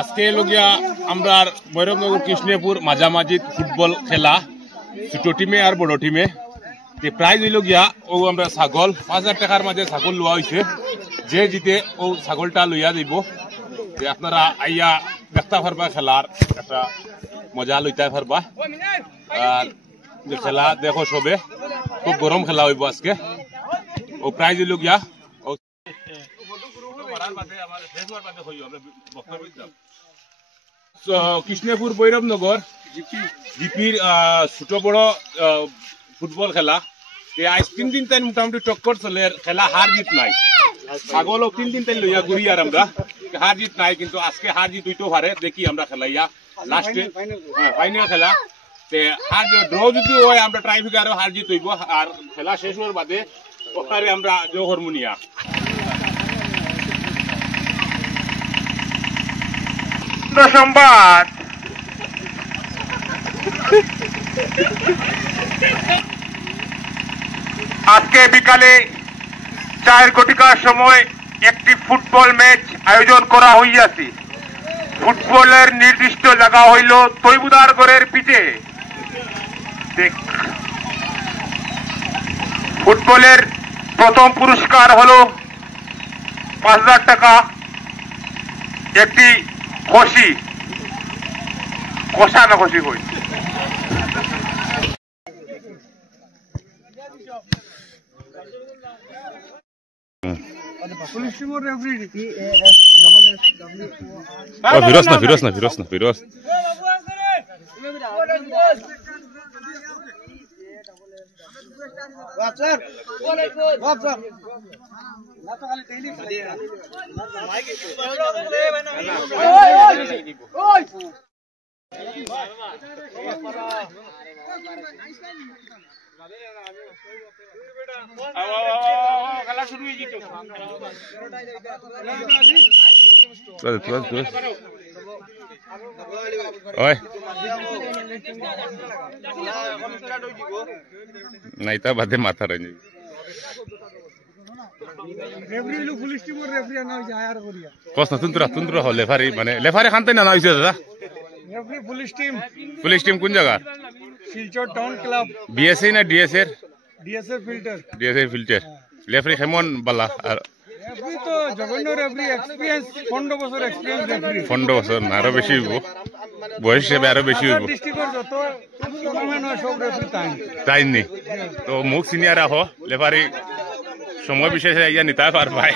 আজকে লগিয়া আমরা ভৈরবনগর কৃষ্ণপুর মাঝামাঝি ফুটবল খেলা ছোট টিমে আর বড় টিমে প্রাইজ হইল গিয়া ও আমরা ছাগল ৫,০০০ টাকার মাঝে ছাগল লওয়া হয়েছে। যে জিতে ও ছাগলটা লইয়া দিব, যে আপনারা আইয়া দেখতে পারবা, খেলার একটা মজা লইতে পারবা। আর খেলা দেখো সবে, খুব গরম খেলা হইব আজকে। ও প্রাইজ হইল গিয়া কৃষ্ণপুর ভৈরবনগর জিপির ছোট বড় ফুটবল খেলা আজ ৩ দিন তাই মোটামুটি টক্কর চলে, খেলা হার জিত নাই। ছাগলও ৩ দিন তাই লইয়া ঘুরি আর আমরা হার জিত নাই, কিন্তু আজকে হার জিত হইতেও পারে। দেখি আমরা খেলাইয়া লাস্টে ফাইনাল খেলা হার ড্র যদি হয় আমরা ট্রাইফিকারও হার জিত হইব। আর খেলা শেষ হওয়ার বাদে ওখানে আমরা জোহরমুনিয়া সংবাদ আজকে বিকালে ৪ ঘটিকার সময় একটি ফুটবল ম্যাচ আয়োজন করা হইয়াছে। ফুটবলের নির্দিষ্ট জায়গা হইল তৈবুদারগড়ের পিঠে। ফুটবলের প্রথম পুরস্কার হলো ৫,০০০ টাকা, একটি খসি কষা না খসি কই ফিরোজ খেলা শুরু হয়ে যেত। নাইতা বাদে মাথা রাখি কষ্ট তুন্দ্রা হল লেফারি, মানে লেফারি খানতে না হয়েছে দাদা। পুলিশ টিম কোন জায়গা? Silchar town club. বিএসএ না ডিএসএর? DSA filter. রেফারি কেমন বালা? আর রেফারি তো জঘন্য রেফারি, এক্সপেরিয়েন্স 15 বছর এক্সপেরিয়েন্স রেফারি। 15 বছর না আরো বেশি হইব, বয়স হিসেবে আরো বেশি হইব। ডিস্ট্রিক্টের যত টুর্নামেন্ট হয় সব রেফারি তাই নি তো মুখ সিনিয়র রাখো, লেফারি সময় বিশেষে ইয়া নিতে পারবাই।